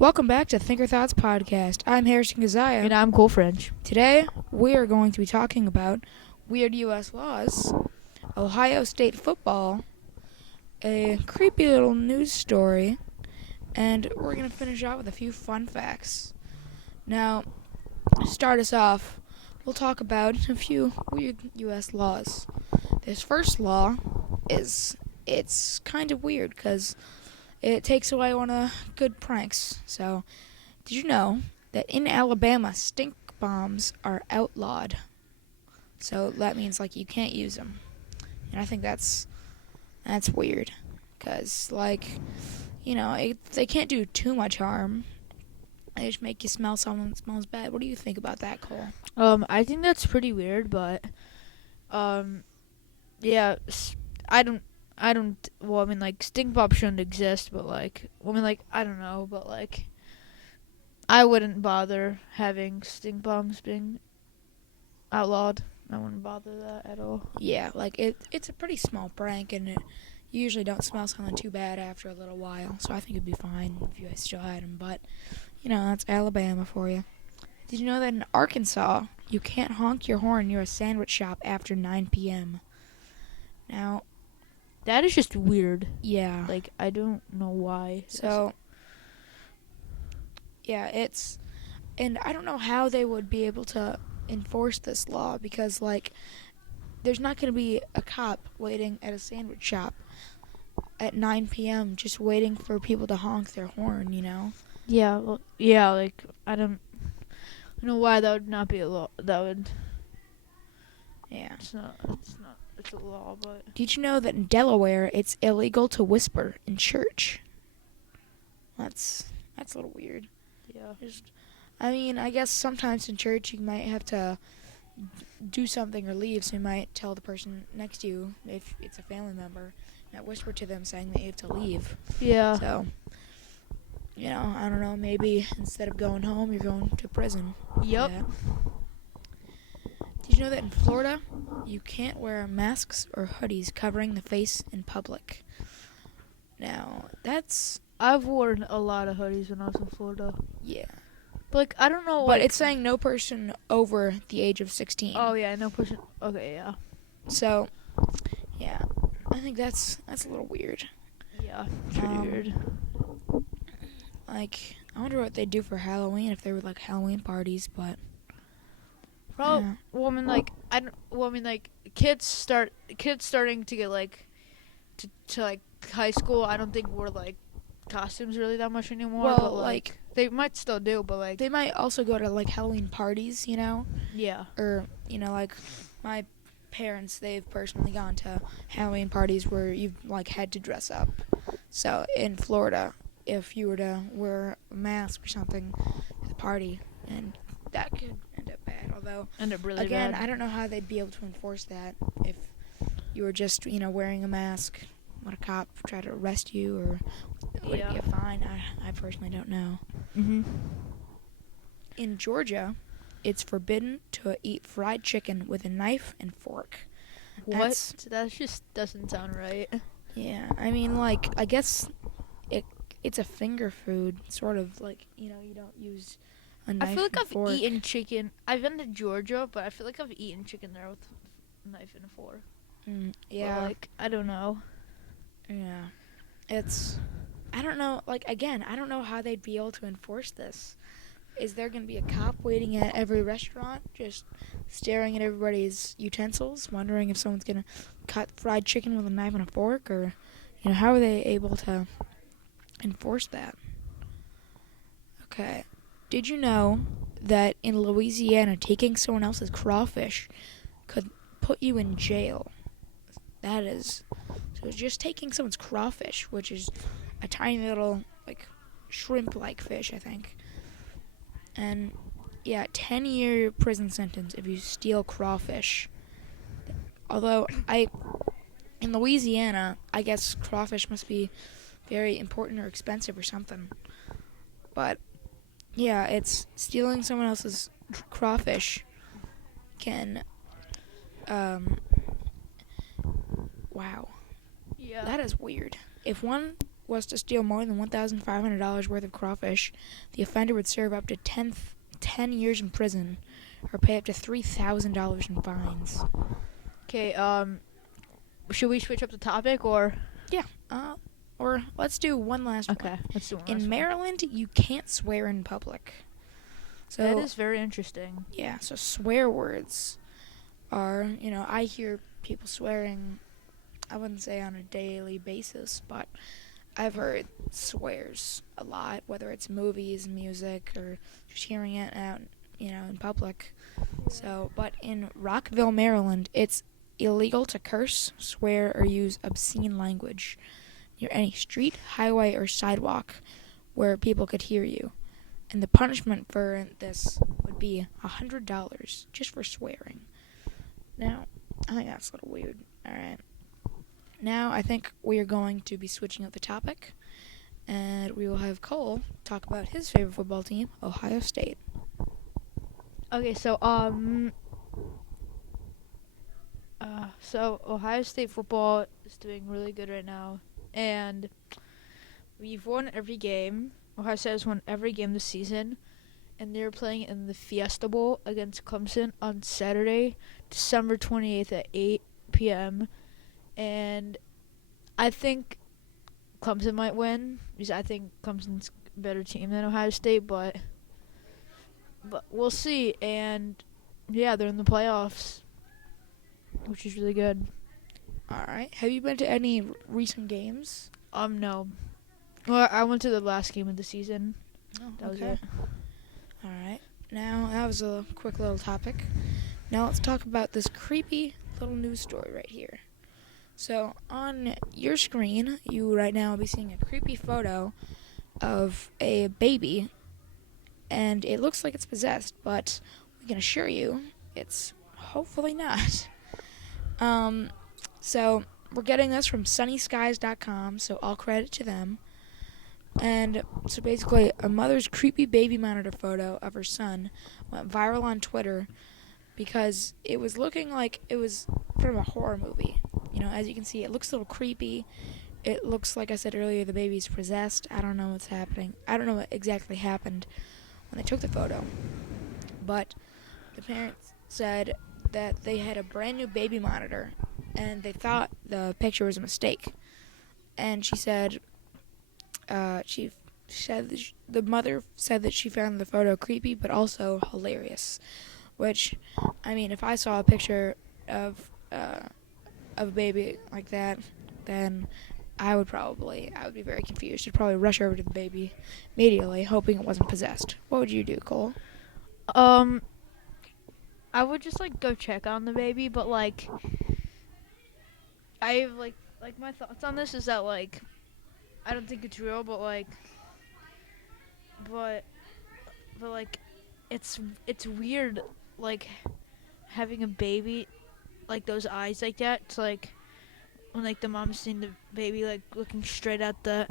Welcome back to Thinkerthoughts podcast. I'm Harrison Gazaya. And I'm Cole French. Today, we are going to be talking about weird U.S. laws, Ohio State football, a creepy little news story, and we're going to finish out with a few fun facts. Now, to start us off, we'll talk about a few weird U.S. laws. This first law it's kind of weird because it takes away one of good pranks. So, did you know that in Alabama, stink bombs are outlawed? So that means you can't use them, and I think that's weird, because they can't do too much harm. They just make you smell something that smells bad. What do you think about that, Cole? I think that's pretty weird, but yeah, I don't. Well, I mean, stink bombs shouldn't exist, but I don't know, but I wouldn't bother having stink bombs being outlawed. I wouldn't bother that at all. Yeah, it's a pretty small prank, and you usually don't smell something too bad after a little while. So I think it'd be fine if you guys still had them. But that's Alabama for you. Did you know that in Arkansas you can't honk your horn near a sandwich shop after 9 p.m.? Now, that is just weird. Yeah. I don't know why. So, yeah, and I don't know how they would be able to enforce this law, because, there's not going to be a cop waiting at a sandwich shop at 9 p.m. just waiting for people to honk their horn, Yeah, well, yeah, I don't know why that would not be a law. That would... Yeah. It's not, it's a law, but... Did you know that in Delaware it's illegal to whisper in church? That's a little weird. Yeah. I guess sometimes in church you might have to do something or leave, so you might tell the person next to you, if it's a family member, not whisper to them saying that you have to leave. Yeah. So, I don't know, maybe instead of going home, you're going to prison. Yep. Yeah. Did you know that in Florida, you can't wear masks or hoodies covering the face in public? Now, I've worn a lot of hoodies when I was in Florida. Yeah. But, I don't know... But it's saying no person over the age of 16. Oh, yeah, no person... Okay, yeah. So, yeah, I think that's a little weird. Yeah, pretty weird. I wonder what they'd do for Halloween if there were, Halloween parties, but... Probably, yeah. Kids starting to get, to high school, I don't think we're, costumes really that much anymore. Well, but, they might still do, but, they might also go to, Halloween parties, Yeah. Or, my parents, they've personally gone to Halloween parties where you've, had to dress up. So, in Florida, if you were to wear a mask or something to the party, and that could end up bad. Although, End up really again, bad. I don't know how they'd be able to enforce that if you were just, wearing a mask when a cop tried to arrest you, or would it be a fine? I personally don't know. Mm-hmm. In Georgia, it's forbidden to eat fried chicken with a knife and fork. What? That just doesn't sound right. Yeah, I guess it's a finger food, sort of, you don't use a knife I feel like and I've fork. eaten chicken. I've been to Georgia, but I feel like I've eaten chicken there with a knife and a fork. Yeah. But, I don't know. Yeah. I don't know, again, I don't know how they'd be able to enforce this. Is there going to be a cop waiting at every restaurant, just staring at everybody's utensils, wondering if someone's going to cut fried chicken with a knife and a fork? Or, how are they able to enforce that? Okay. Did you know that in Louisiana, taking someone else's crawfish could put you in jail? That is... So just taking someone's crawfish, which is a tiny little, shrimp-like fish, I think. And, yeah, 10-year prison sentence if you steal crawfish. Although, in Louisiana, I guess crawfish must be very important or expensive or something. But, yeah, it's stealing someone else's crawfish can, wow. Yeah. That is weird. If one was to steal more than $1,500 worth of crawfish, the offender would serve up to 10 years in prison or pay up to $3,000 in fines. Okay, should we switch up the topic or? Yeah. Or let's do one last one. Okay, let's do one. In Maryland, you can't swear in public. So that is very interesting. yeah, so swear words are, I hear people swearing, I wouldn't say on a daily basis, but I've heard swears a lot, whether it's movies, music, or just hearing it out, in public. So, but in Rockville, Maryland, it's illegal to curse, swear, or use obscene language near any street, highway, or sidewalk where people could hear you. And the punishment for this would be $100 just for swearing. Now, I think that's a little weird. All right. Now, I think we are going to be switching up the topic, and we will have Cole talk about his favorite football team, Ohio State. Okay, so Ohio State football is doing really good right now, and we've won every game. Ohio State has won every game this season, and they're playing in the Fiesta Bowl against Clemson on Saturday, December 28th at 8 p.m. And I think Clemson might win because I think Clemson's a better team than Ohio State, but we'll see. And yeah, they're in the playoffs, which is really good. All right. Have you been to any recent games? No. Well, I went to the last game of the season. Oh, That was okay. it. All right. Now, that was a quick little topic. Now let's talk about this creepy little news story right here. So, on your screen, you right now will be seeing a creepy photo of a baby, and it looks like it's possessed, but we can assure you it's hopefully not. So, we're getting this from sunnyskies.com, so all credit to them. And so basically, a mother's creepy baby monitor photo of her son went viral on Twitter because it was looking like it was from a horror movie. As you can see, it looks a little creepy. It looks, like I said earlier, the baby's possessed. I don't know what's happening. I don't know what exactly happened when they took the photo. But the parents said that they had a brand new baby monitor, and they thought the picture was a mistake. And she said... the mother said that she found the photo creepy but also hilarious. Which, I mean, if I saw a picture of a baby like that, then I would be very confused. I'd probably rush over to the baby immediately, hoping it wasn't possessed. What would you do, Cole? I would just go check on the baby, but I have my thoughts on this is that I don't think it's real, but it's weird having a baby those eyes like that. It's when the mom's seeing the baby looking straight at the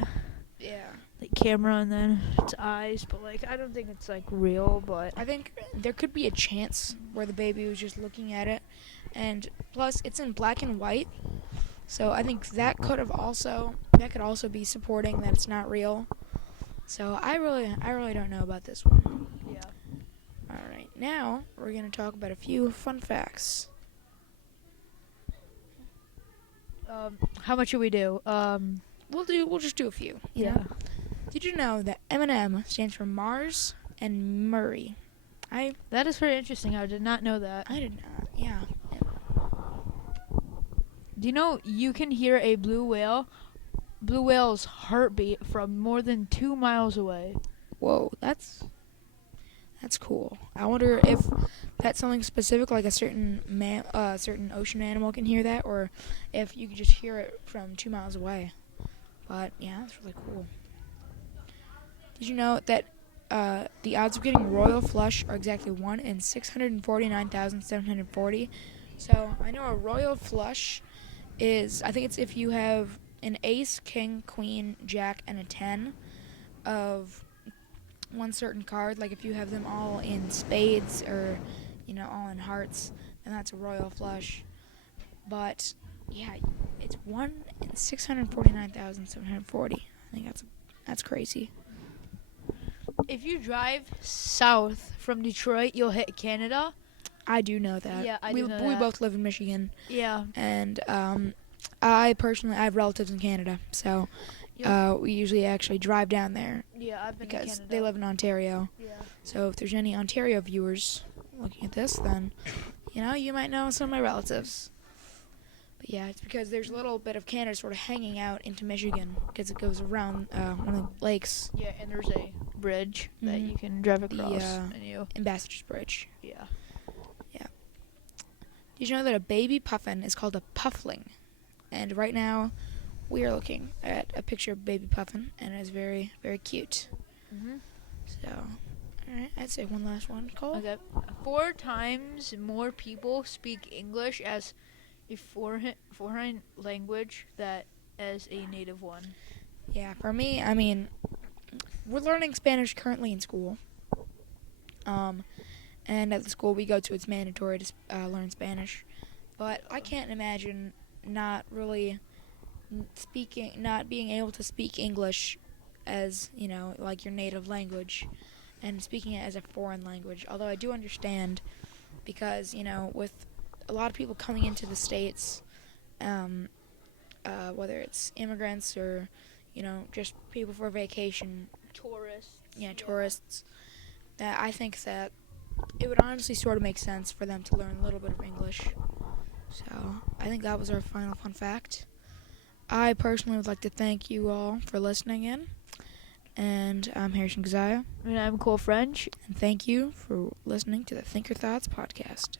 camera and then its eyes, but I don't think it's real, but I think there could be a chance where the baby was just looking at it, and plus it's in black and white. So I think that could also be supporting that it's not real. So I really don't know about this one. yeah. All right, now we're gonna talk about a few fun facts. How much should we do? We'll just do a few. Yeah. Know? Did you know that M&M stands for Mars and Murray? That is very interesting. I did not know that. I did not. Yeah. Do you know you can hear a blue whale's heartbeat from more than 2 miles away? Whoa, that's cool. I wonder if that's something specific, like a certain certain ocean animal can hear that, or if you could just hear it from 2 miles away. But yeah, that's really cool. Did you know that the odds of getting royal flush are exactly 1 in 649,740? So I know a royal flush is, I think it's if you have an ace, king, queen, jack, and a 10 of one certain card. Like if you have them all in spades or, all in hearts, then that's a royal flush. But yeah, it's 1 in 649,740. I that's crazy. If you drive south from Detroit, you'll hit Canada. I do know that. Yeah, I we do know we that. both live in Michigan, Yeah. and I personally have relatives in Canada, so we usually actually drive down there Yeah, I've been to because Canada. they live in Ontario. Yeah. So if there's any Ontario viewers looking at this, then you might know some of my relatives. But yeah, it's because there's a little bit of Canada sort of hanging out into Michigan because it goes around one of the lakes, Yeah, and there's a bridge that Mhm. you can drive across. The and you. Ambassador's Bridge. Yeah. Did you know that a baby puffin is called a puffling? And right now, we are looking at a picture of baby puffin, and it is very, very cute. Mhm. So, alright, I'd say one last one, Cole. Okay. 4 times more people speak English as a foreign language that as a native one. Yeah, for me, I mean, we're learning Spanish currently in school. And at the school we go to, it's mandatory to learn Spanish. But I can't imagine not being able to speak English as, like your native language and speaking it as a foreign language. Although I do understand because, with a lot of people coming into the States, whether it's immigrants or, just people for vacation, Tourists. tourists, that I think that it would honestly sort of make sense for them to learn a little bit of English. So I think that was our final fun fact. I personally would like to thank you all for listening in. And I'm Harrison Kazaya. And I'm Cole French. And thank you for listening to the Thinkerthoughts podcast.